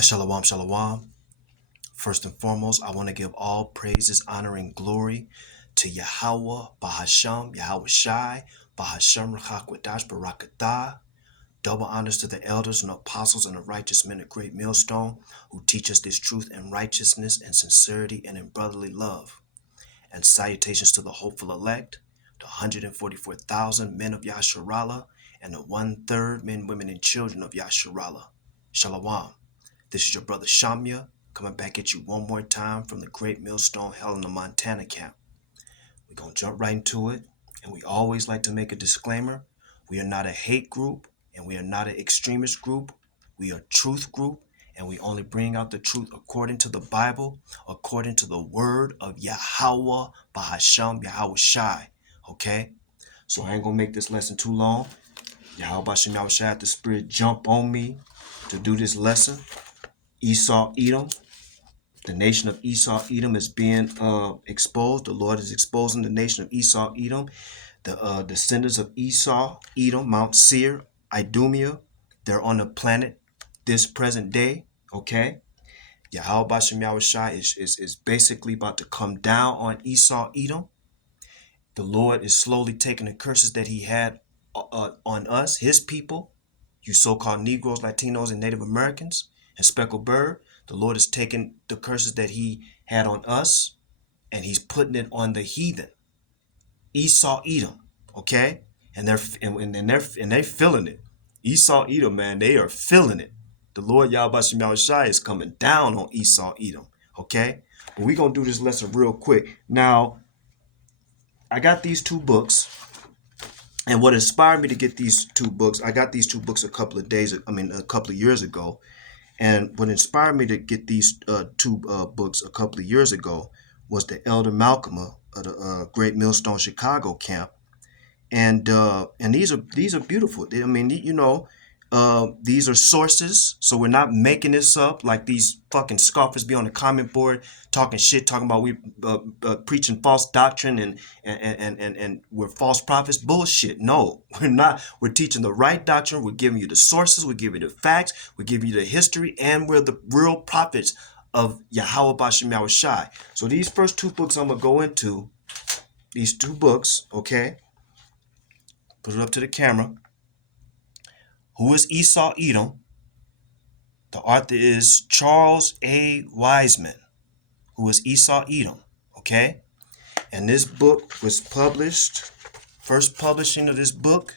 Shalom, shalom. First and foremost, I want to give all praises, honor, and glory to Yahweh, Bahasham, Yahweh Shai, Bahasham, Rachakwadash, Barakatah. Double honors to the elders and apostles and the righteous men of great millstone who teach us this truth in righteousness and sincerity and in brotherly love. And salutations to the hopeful elect, the 144,000 men of Yasharallah, and the one-third men, women, and children of Yasharallah. Shalom. This is your brother Shamya, coming back at you one more time from the Great Millstone Helena, Montana camp. We're going to jump right into it, and we always like to make a disclaimer. We are not a hate group, and we are not an extremist group. We are a truth group, and we only bring out the truth according to the Bible, according to the word of Yahweh, Bahasham, Yahweh Shai. Okay? So I ain't going to make this lesson too long. Yahweh Bahasham, Yahweh Shai, the Spirit jump on me to do this lesson. Esau, Edom. The nation of Esau, Edom is being exposed. The Lord is exposing the nation of Esau, Edom. The descendants of Esau, Edom, Mount Seir, Idumea. They're on the planet this present day. Okay. Yahweh Bashem Yahushai is basically about to come down on Esau, Edom. The Lord is slowly taking the curses that he had on us, his people, you so-called Negroes, Latinos, and Native Americans, and Speckled Bird. The Lord is taking the curses that he had on us, and he's putting it on the heathen, Esau, Edom. Okay, and they're feeling it. Esau, Edom, man, they are feeling it. The Lord Yahweh Shai is coming down on Esau, Edom. Okay, but we're gonna do this lesson real quick. Now, I got these two books. And what inspired me to get these two books, I got these two books a couple of years ago. And what inspired me to get these two books a couple of years ago was the Elder Malcolm of the Great Millstone Chicago camp. And these are beautiful. I mean, these are sources, so we're not making this up like these fucking scoffers be on the comment board talking shit, talking about we preaching false doctrine and we're false prophets. Bullshit. No, we're not. We're teaching the right doctrine. We're giving you the sources. We're giving you the facts. We're giving you the history, and we're the real prophets of Yahweh Bashem Yahushai. So these first two books I'm gonna go into. These two books, okay. Put it up to the camera. Who is Esau, Edom? The author is Charles A. Wiseman. Who is Esau, Edom? Okay? And this book was published, first publishing of this book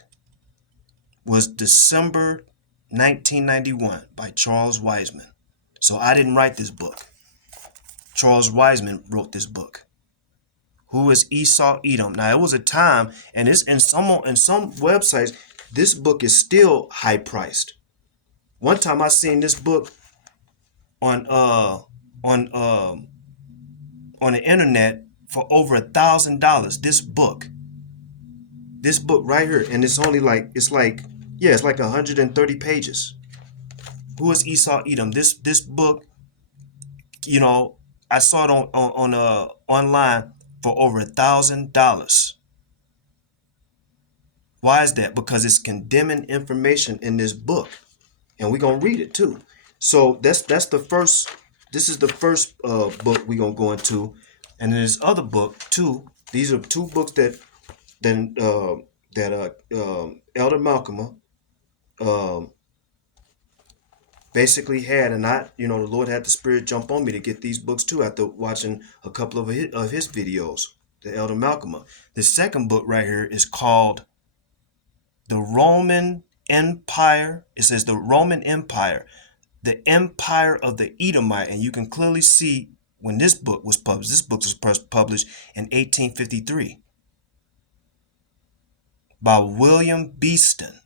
was December 1991 by Charles Wiseman. So I didn't write this book. Charles Wiseman wrote this book. Who is Esau, Edom? Now, it was a time, and it's in some websites, this book is still high priced. One time I seen this book on the internet for over $1,000. This book right here, and it's like 130 pages. Who is Esau, Edom? This book, I saw it on online for over $1,000. Why is that? Because it's condemning information in this book, and we're gonna read it too. So that's the first. This is the first book we're gonna go into, and then this other book too. These are two books that Elder Malcolm basically had, and the Lord had the Spirit jump on me to get these books too after watching a couple of his videos. The Elder Malcolm. The second book right here is called The Roman Empire. It says the Roman Empire, the Empire of the Edomite, and you can clearly see when this book was published. This book was published in 1853 by William Beeston.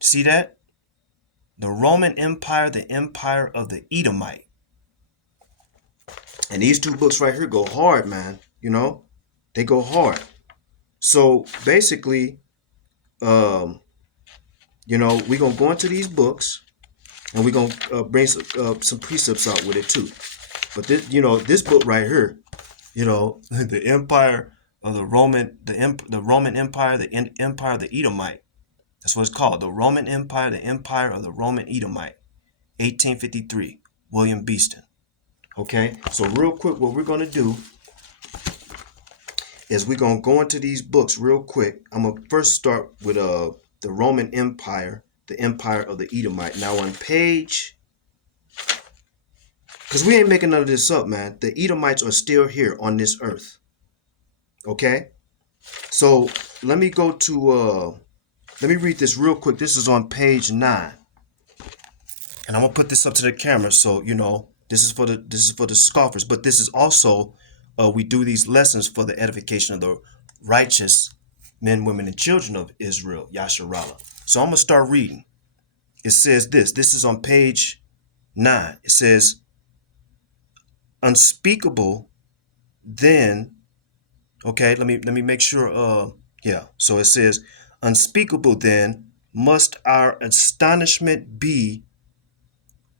See that? The Roman Empire, the Empire of the Edomite. And these two books right here go hard, man. They go hard. So basically, we're gonna go into these books, and we're gonna bring some precepts out with it too. But this book right here, the Empire of the Roman, the Roman Empire, the Empire of the Edomite. That's what it's called, the Roman Empire, the Empire of the Roman Edomite. 1853, William Beeston. Okay, so real quick, what we're going to do is we're going to go into these books real quick. I'm going to first start with the Roman Empire, the Empire of the Edomite. Now on page, because we ain't making none of this up, man. The Edomites are still here on this earth. Okay, so let me go to, let me read this real quick. This is on page 9. And I'm going to put this up to the camera so, you know, this is for the scoffers. But this is also, we do these lessons for the edification of the righteous men, women, and children of Israel, Yasharallah. So I'm going to start reading. It says this. This is on page 9. It says, unspeakable then, okay, let me make sure, yeah. So it says, unspeakable then must our astonishment be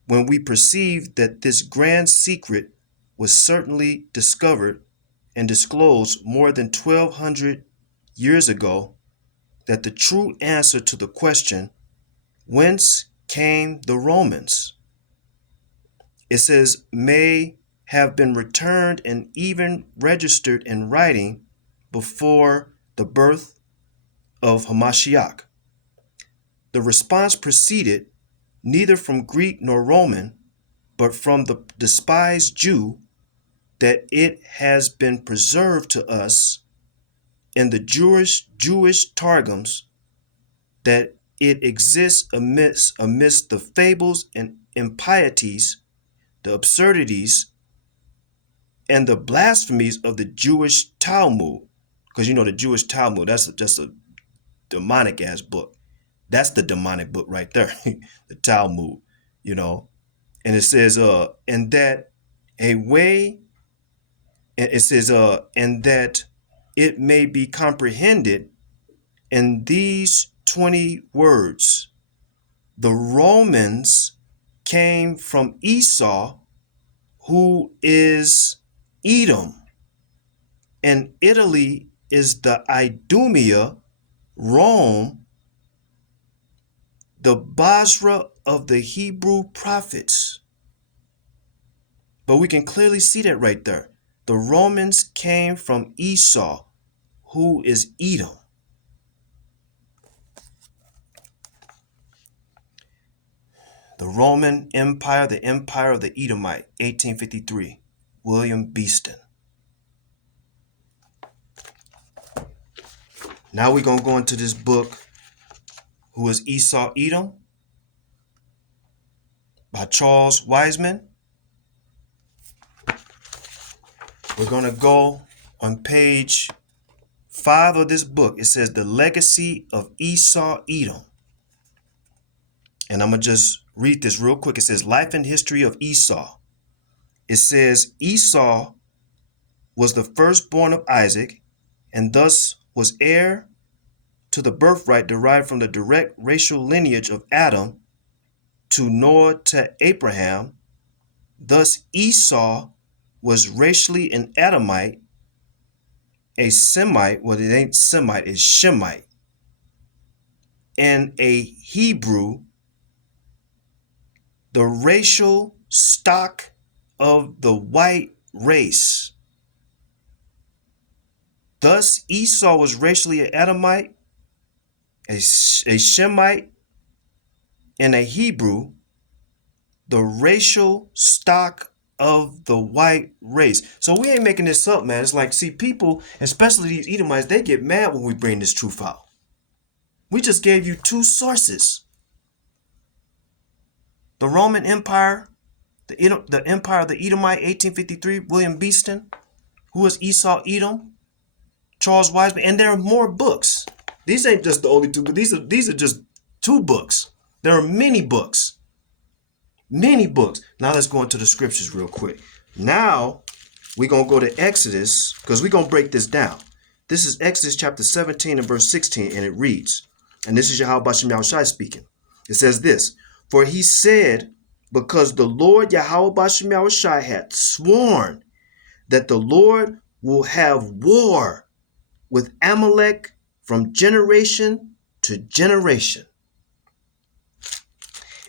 when we perceive that this grand secret was certainly discovered and disclosed more than 1200 years ago, that the true answer to the question, whence came the Romans, it says, may have been returned and even registered in writing before the birth of Hamashiach. The response proceeded neither from Greek nor Roman, but from the despised Jew, that it has been preserved to us in the Jewish Targums, that it exists amidst the fables and impieties, the absurdities, and the blasphemies of the Jewish Talmud. Because you know the Jewish Talmud, that's just a demonic ass book. That's the demonic book right there, the Talmud, you know. And it says, and that a way, and it says, and that it may be comprehended in these 20 words. The Romans came from Esau, who is Edom, and Italy is the Idumea, Rome, the Basra of the Hebrew prophets. But we can clearly see that right there. The Romans came from Esau, who is Edom. The Roman Empire, the Empire of the Edomite, 1853, William Beeston. Now we're going to go into this book, Who is Esau, Edom, by Charles Wiseman. We're going to go on page 5 of this book. It says, The Legacy of Esau, Edom. And I'm going to just read this real quick. It says, Life and History of Esau. It says, Esau was the firstborn of Isaac, and thus was heir to the birthright derived from the direct racial lineage of Adam to Noah to Abraham. Thus Esau was racially an Edomite, a Semite, well it ain't Semite, it's Shemite, and a Hebrew, the racial stock of the white race. Thus Esau was racially an Edomite, a Shemite, and a Hebrew, the racial stock of the white race. So we ain't making this up, man. It's like, see, people, especially these Edomites, they get mad when we bring this truth out. We just gave you 2 sources. The Roman Empire, the Empire of the Edomite, 1853, William Beeston, Who is Esau, Edom, Charles Wiseman, and there are more books. These ain't just the only 2, but these are just 2 books. There are many books. Many books. Now let's go into the scriptures real quick. Now we're going to go to Exodus, because we're going to break this down. This is Exodus chapter 17 and verse 16, and it reads, and this is Yahweh Bashem Yahushai speaking. It says this, For he said, because the Lord Yahweh Bashem Yahushai had sworn that the Lord will have war with Amalek from generation to generation.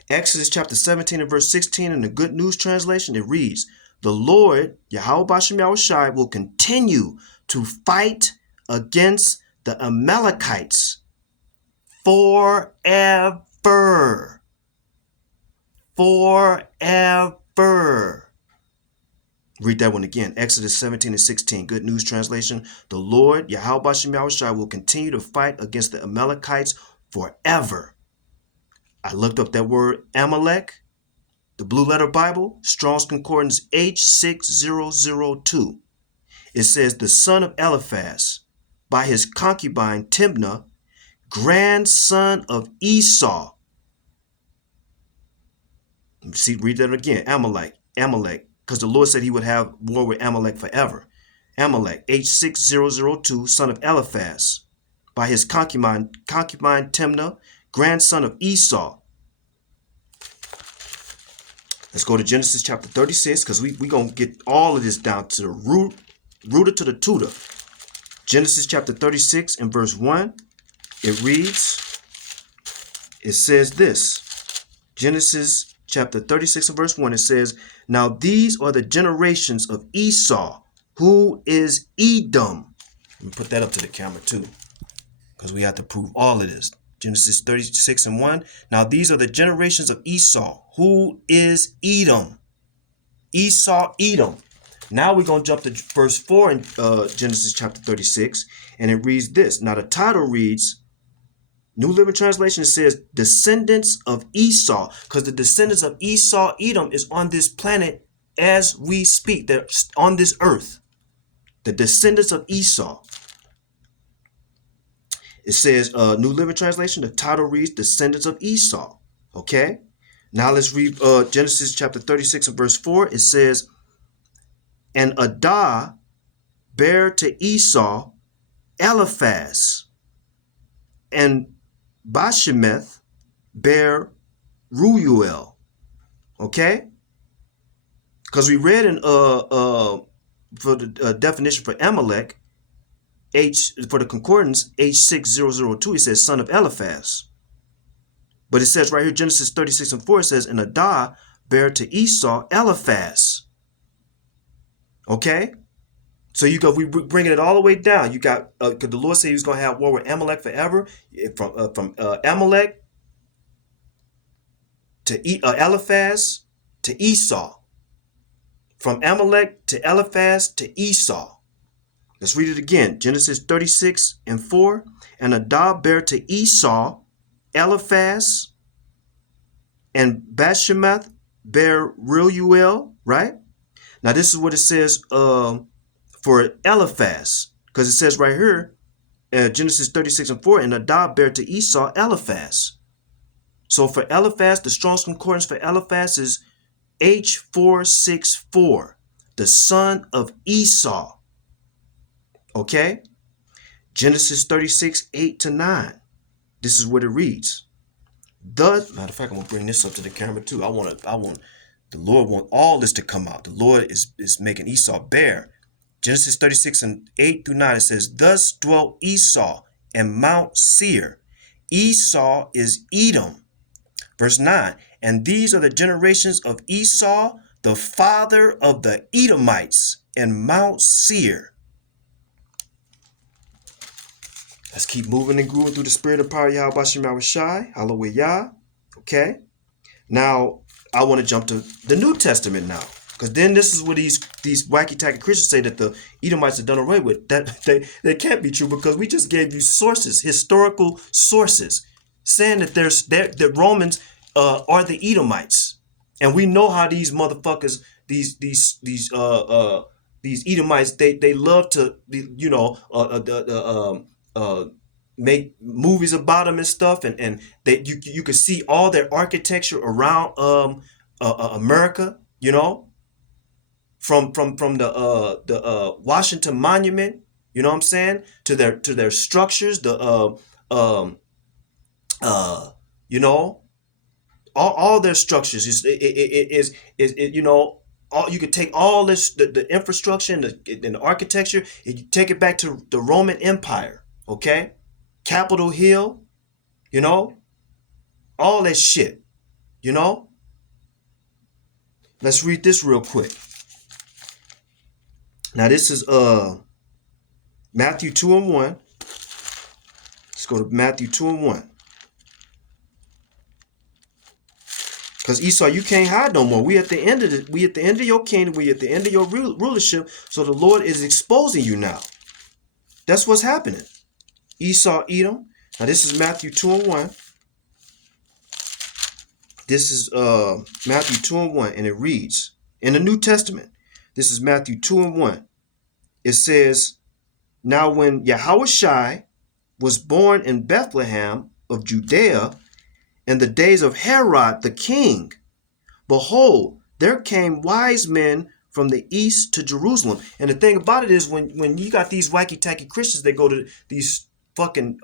Exodus chapter 17 and verse 16 in the Good News Translation, it reads, the Lord, Yahweh Bashem Yahushai, will continue to fight against the Amalekites forever. Forever. Read that one again. Exodus 17 and 16. Good News Translation. The Lord, Yahweh Bashem Yahushai, will continue to fight against the Amalekites forever. I looked up that word Amalek, the Blue Letter Bible, Strong's Concordance H6002. It says, the son of Eliphaz, by his concubine Timnah, grandson of Esau. See, read that again. Amalek, because the Lord said he would have war with Amalek forever. Amalek, H6002, son of Eliphaz, by his concubine Timnah, grandson of Esau. Let's go to Genesis chapter 36, because we're going to get all of this down to the rooter to the tutor. Genesis chapter 36 and verse 1, it reads, it says this. Genesis chapter 36 and verse 1, it says, now these are the generations of Esau, who is Edom. Let me put that up to the camera too, because we have to prove all of this. Genesis 36 and 1. Now these are the generations of Esau, who is Edom. Esau, Edom. Now we're going to jump to verse 4 in Genesis chapter 36, and it reads this. Now the title reads, New Living Translation, says, Descendants of Esau, because the descendants of Esau, Edom, is on this planet as we speak. They're on this earth. The descendants of Esau. It says, New Living Translation, the title reads, Descendants of Esau. Okay? Now let's read Genesis chapter 36 and verse 4. It says, and Adah bare to Esau Eliphaz, and Bashemeth bare Reuel. Okay? Because we read in for the definition for Amalek, for the concordance, H6002, it says son of Eliphaz. But it says right here, Genesis 36 and 4, it says, and Adah bare to Esau Eliphaz. Okay? So you got, we bringing it all the way down. You got, because the Lord said he was going to have war with Amalek forever. From Amalek to Eliphaz to Esau. From Amalek to Eliphaz to Esau. Let's read it again. Genesis 36 and 4. And Adah bare to Esau Eliphaz, and Bashemeth bare Reuel, right? Now this is what it says for Eliphaz, because it says right here, Genesis 36 and 4, and Adah bare to Esau Eliphaz. So for Eliphaz, the Strong's Concordance for Eliphaz is H464, the son of Esau. Okay? Genesis 36, 8 to 9. This is what it reads. Thus, matter of fact, I'm gonna bring this up to the camera too. I want the Lord want all this to come out. The Lord is making Esau bare. Genesis 36 and 8 through 9, it says, thus dwelt Esau in Mount Seir. Esau is Edom. Verse 9, and these are the generations of Esau, the father of the Edomites, in Mount Seir. Let's keep moving and grooving through the spirit and power of Yahweh Bashem Yahushai. Hallelujah. Okay. Now, I want to jump to the New Testament now. Because then this is what these wacky-tacky Christians say that the Edomites are done away with. That they can't be true, because we just gave you sources, historical sources, saying that the Romans are the Edomites. And we know how these motherfuckers, these Edomites, they love to, make movies about them and stuff, and that you can see all their architecture around America, from the Washington Monument, you know what I'm saying, to their structures, all their structures all, you could take all this, the infrastructure and the architecture, and you take it back to the Roman Empire. Okay, Capitol Hill, all that shit, You know? Let's read this real quick. Now this is Matthew 2 and 1. Let's go to Matthew 2 and 1. Because Esau, you can't hide no more. We at the end of your kingdom. We at the end of your rulership. So the Lord is exposing you now. That's what's happening. Esau, Edom. Now this is Matthew 2 and 1. This is Matthew 2 and 1, and it reads in the New Testament. This is Matthew 2 and 1. It says, now when Yahushua was born in Bethlehem of Judea in the days of Herod the king, behold, there came wise men from the east to Jerusalem. And the thing about it is, when you got these wacky-tacky Christians, they go to these fucking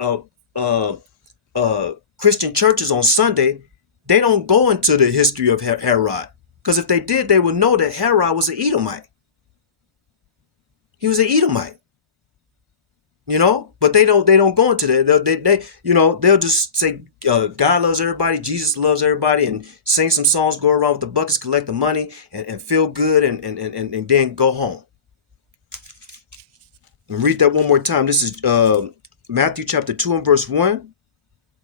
Christian churches on Sunday, they don't go into the history of Herod. Because if they did, they would know that Herod was an Edomite. He was an Edomite. You know, but they don't go into that. They'll just say God loves everybody, Jesus loves everybody, and sing some songs, go around with the buckets, collect the money, and feel good, and then go home. And read that one more time. This is Matthew chapter 2 and verse 1.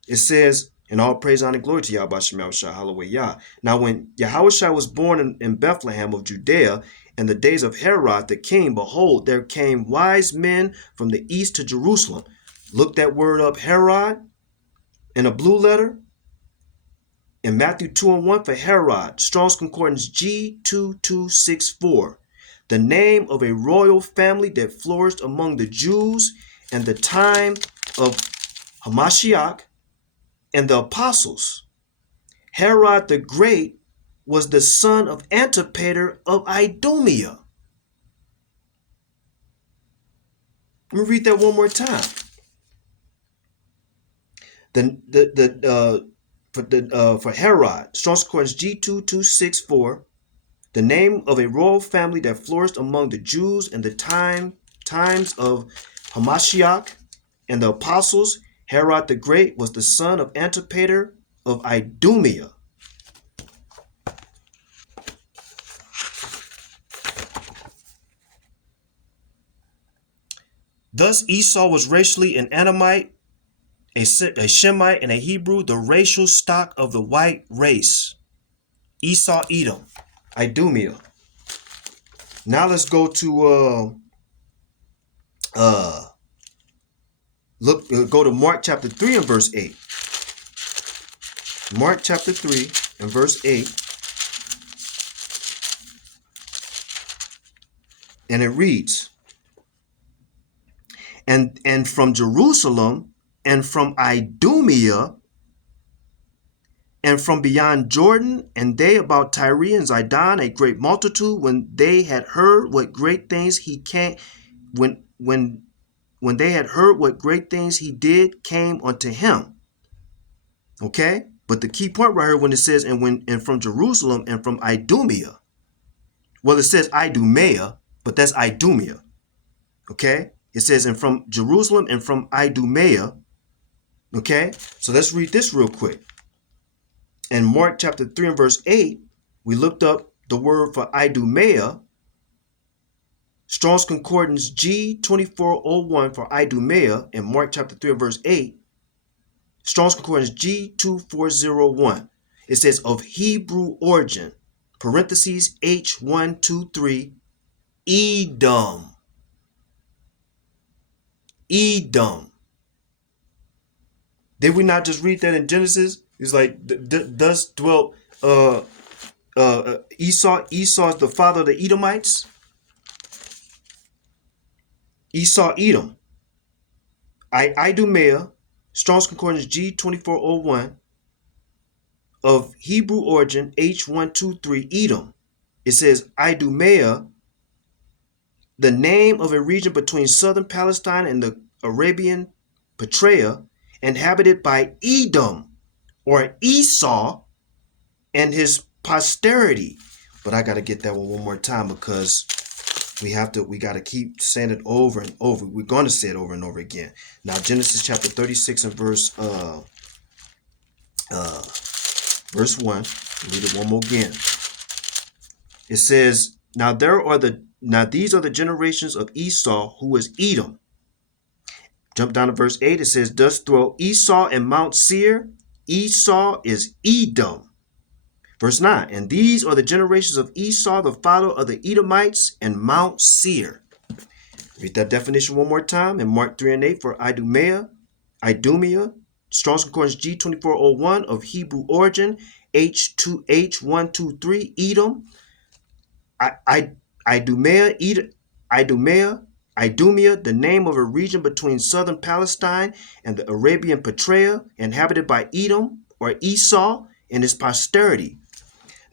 It says, and all praise, honor, and glory to Yahweh Shem Shah, hallelujah Yah. Now when Yahushua was born in Bethlehem of Judea, in the days of Herod the king, behold, there came wise men from the east to Jerusalem. Look that word up, Herod, in a blue letter. In Matthew 2 and 1 for Herod, Strong's Concordance G2264. The name of a royal family that flourished among the Jews in the time of Hamashiach and the apostles. Herod the Great was the son of Antipater of Idumea. Let me read that one more time. For Herod, Strong's Concordance G2264, the name of a royal family that flourished among the Jews in the times of Hamashiach and the apostles. Herod the Great was the son of Antipater of Idumea. Thus Esau was racially an Edomite, a Shemite, and a Hebrew, the racial stock of the white race. Esau, Edom, Idumea. Now let's go to go to Mark chapter 3 and verse 8. Mark chapter 3 and verse 8. And it reads, and from Jerusalem and from Idumea and from beyond Jordan, and they about Tyre and Zidon, a great multitude, when they had heard what great things he came, when they had heard what great things he did, came unto him. Okay, but the key point right here when it says and from Jerusalem and from Idumea. Well, it says Idumea, but that's Idumea. Okay, it says and from Jerusalem and from Idumea. Okay, so let's read this real quick. In Mark chapter 3 and verse 8, we looked up the word for Idumea. Strong's Concordance G2401 for Idumea in Mark chapter 3 and verse 8. Strong's Concordance G2401. It says of Hebrew origin, parentheses H123, Edom. Edom. Did we not just read that in Genesis? It's like, thus dwelt Esau. Esau is the father of the Edomites. Esau, Edom. Idumea, Strong's Concordance G2401, of Hebrew origin, H123, Edom. It says Idumea, the name of a region between southern Palestine and the Arabian Petraea, inhabited by Edom, or Esau, and his posterity. But I got to get that one more time because we got to keep saying it over and over. We're going to say it over and over again. Now, Genesis chapter 36 and verse 1. Read it one more again. It says, now these are the generations of Esau, who was Edom. Jump down to verse 8. It says, thus throw Esau and Mount Seir. Esau is Edom. Verse 9, and these are the generations of Esau, the father of the Edomites, and Mount Seir. Read that definition one more time in Mark 3 and 8 for Idumea, Strong's Concordance G2401 of Hebrew origin, H2H123, Edom, Idumea, the name of a region between southern Palestine and the Arabian Petraea, inhabited by Edom or Esau and his posterity.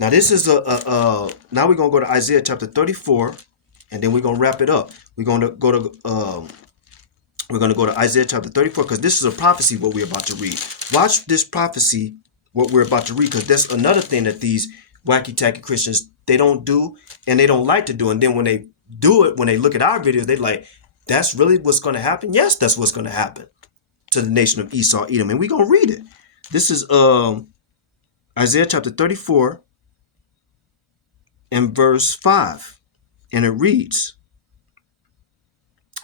Now this is now we're gonna go to Isaiah chapter 34, and then we're gonna wrap it up. We're gonna go to Isaiah chapter 34 because this is a prophecy what we're about to read. Watch this prophecy what we're about to read, because that's another thing that these wacky tacky Christians, they don't do and they don't like to do. And then when they do it, when they look at our videos, they're like, that's really what's going to happen? Yes, that's what's going to happen to the nation of Esau, Edom. And we're going to read it. This is Isaiah chapter 34 and verse 5. And it reads,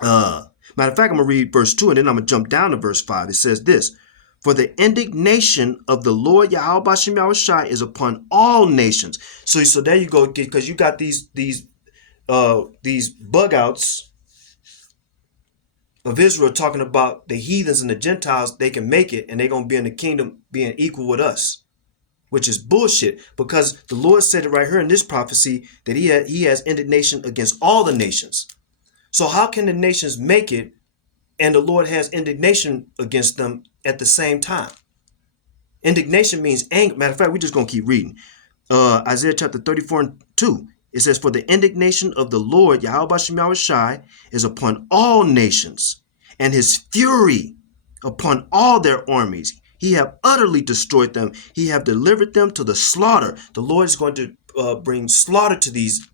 matter of fact, I'm going to read verse 2 and then I'm going to jump down to verse 5. It says this, for the indignation of the Lord Yahweh Bashem Yahushai is upon all nations. So there you go, because you got these bug outs of Israel talking about the heathens and the Gentiles, they can make it and they're going to be in the kingdom being equal with us, which is bullshit, because the Lord said it right here in this prophecy that he has indignation against all the nations. So how can the nations make it and the Lord has indignation against them at the same time? Indignation means anger. Matter of fact, we're just going to keep reading. Isaiah chapter 34 and 2. It says, for the indignation of the Lord, Yahweh Bashem Yahushai, is upon all nations, and his fury upon all their armies. He have utterly destroyed them. He have delivered them to the slaughter. The Lord is going to bring slaughter to these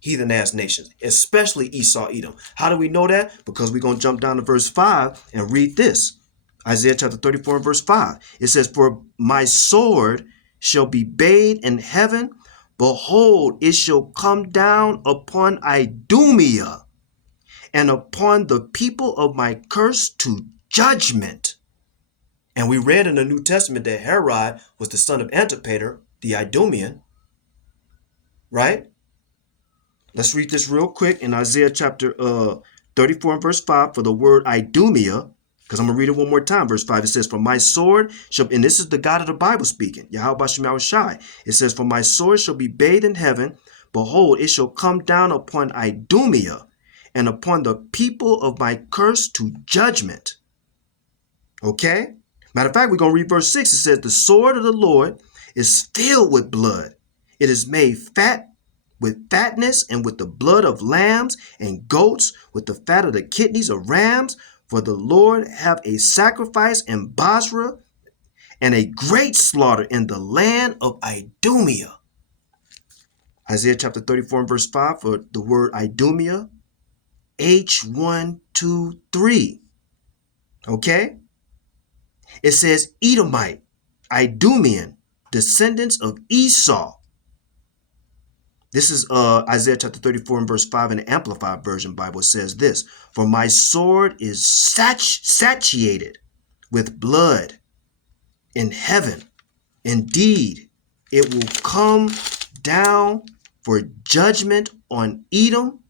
heathen-ass nations, especially Esau, Edom. How do we know that? Because we're going to jump down to verse 5 and read this. Isaiah chapter 34 and verse 5. It says, for my sword shall be bathed in heaven. Behold, it shall come down upon Idumea and upon the people of my curse to judgment. And we read in the New Testament that Herod was the son of Antipater, the Idumean, right? Let's read this real quick in Isaiah chapter 34 and verse 5 for the word Idumea, because I'm going to read it one more time. Verse 5, it says, for my sword shall, and this is the God of the Bible speaking, Yahweh Bashem Yahushai. It says, for my sword shall be bathed in heaven. Behold, it shall come down upon Idumea and upon the people of my curse to judgment. Okay? Matter of fact, we're going to read verse 6. It says, the sword of the Lord is filled with blood. It is made fat with fatness and with the blood of lambs and goats, with the fat of the kidneys of rams. For the Lord have a sacrifice in Basra and a great slaughter in the land of Idumea. Isaiah chapter 34 and verse 5 for the word Idumea. H123. Okay? It says Edomite, Idumean, descendants of Esau. This is Isaiah chapter 34 and verse 5 in the Amplified Version Bible. Says this, for my sword is satiated with blood in heaven. Indeed, it will come down for judgment on Edom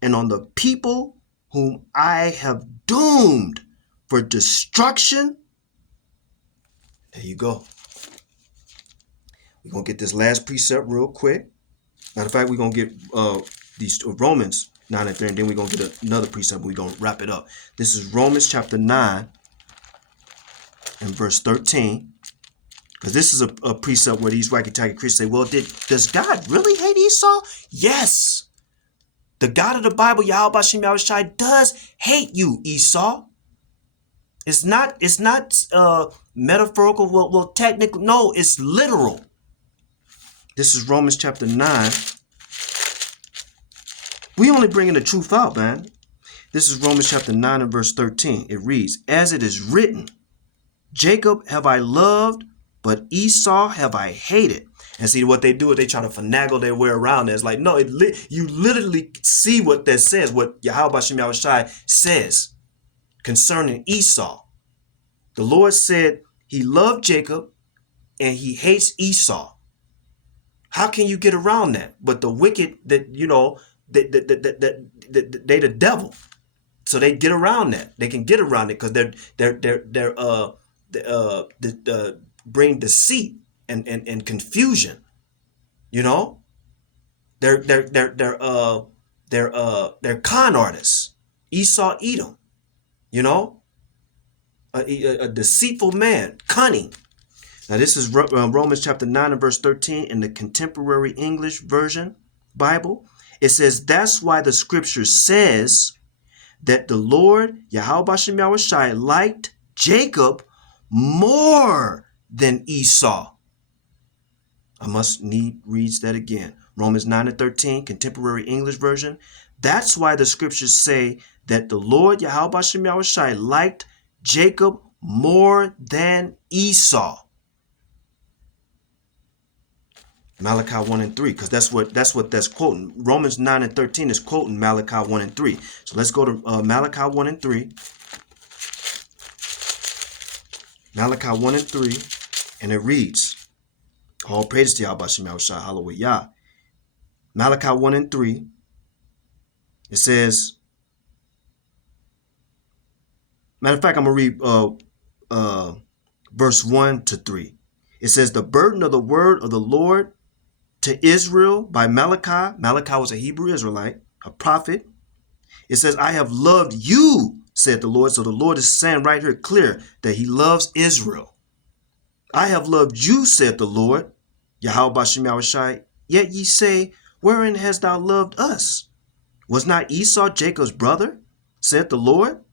and on the people whom I have doomed for destruction. There you go. We're going to get this last precept real quick. Matter of fact, we're going to get these Romans 9 and 3, and then we're going to get another precept. We're going to wrap it up. This is Romans chapter 9 and verse 13. Because this is a precept where these wacky-tacky Christians say, well, does God really hate Esau? Yes. The God of the Bible, Yahweh Bashem Yahushai, does hate you, Esau. It's not metaphorical, well, technical. No, it's literal. This is Romans chapter 9. We only bringing the truth out, man. This is Romans chapter 9 and verse 13. It reads, as it is written, Jacob have I loved, but Esau have I hated. And see what they do is they try to finagle their way around it. It's like, no, you literally see what that says, what Yahweh Shem Yahushai says concerning Esau. The Lord said he loved Jacob and he hates Esau. How can you get around that? But the wicked, that they the devil, so they get around that. They can get around it because they're bring deceit and confusion. You know, they're con artists. Esau, Edom. You know, a deceitful man, cunning. Now this is Romans chapter 9 and verse 13 in the Contemporary English Version Bible. It says, that's why the scripture says that the Lord, Yahweh Shem Yahushai, liked Jacob more than Esau. Reads that again. Romans 9 and 13, Contemporary English Version. That's why the scriptures say that the Lord, Yahweh Shem Yahushai, liked Jacob more than Esau. Malachi 1 and 3, because that's what that's quoting. Romans 9 and 13 is quoting Malachi 1 and 3. So let's go to Malachi 1 and 3. Malachi 1 and 3, and it reads, all praise to Yahweh Shem Yahushai, hallelujah. Malachi 1 and 3, it says, matter of fact, I'm going to read verse 1 to 3. It says, the burden of the word of the Lord to Israel by Malachi. Malachi was a Hebrew Israelite, a prophet. It says, I have loved you, said the Lord. So the Lord is saying right here clear that he loves Israel. I have loved you, said the Lord, Yahweh Shem Yahushai. Yet ye say, wherein hast thou loved us? Was not Esau Jacob's brother, said the Lord?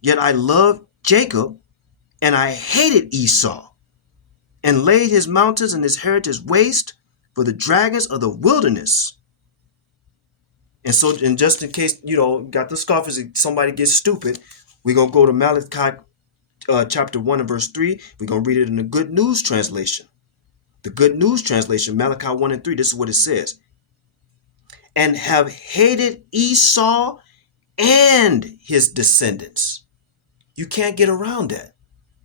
Yet I loved Jacob, and I hated Esau, and laid his mountains and his heritage waste for the dragons of the wilderness. And so, and just in case, got the scoffers, somebody gets stupid, we're going to go to Malachi chapter 1 and verse 3. We're going to read it in the Good News Translation. The Good News Translation, Malachi 1 and 3, this is what it says. And have hated Esau and his descendants. You can't get around that.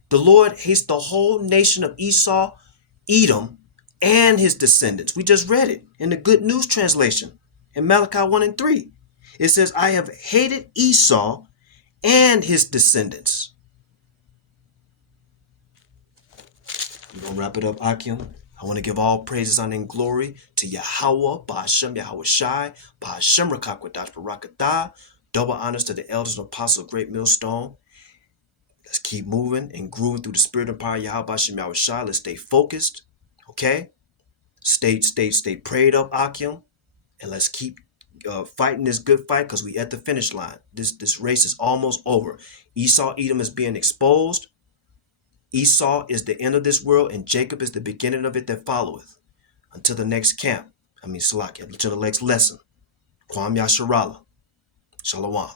The Lord hates the whole nation of Esau, Edom, and his descendants. We just read it in the Good News Translation in Malachi 1 and 3. It says, I have hated Esau and his descendants. We're going to wrap it up, Akim. I want to give all praises, honor, and glory to Yahweh, Ba'ashem, Yahushai, Ba'ashem, Rakakwadash, Barakatah. Double honors to the elders and apostles of Great Millstone. Let's keep moving and grooving through the spirit and power of Yahweh Shem Yahushai. Let's stay focused. Okay? Stay prayed up, Akim. And let's keep fighting this good fight because we at the finish line. This race is almost over. Esau, Edom is being exposed. Esau is the end of this world, and Jacob is the beginning of it that followeth. Until the next camp. Until the next lesson. Kwam Yasharala. Shalom.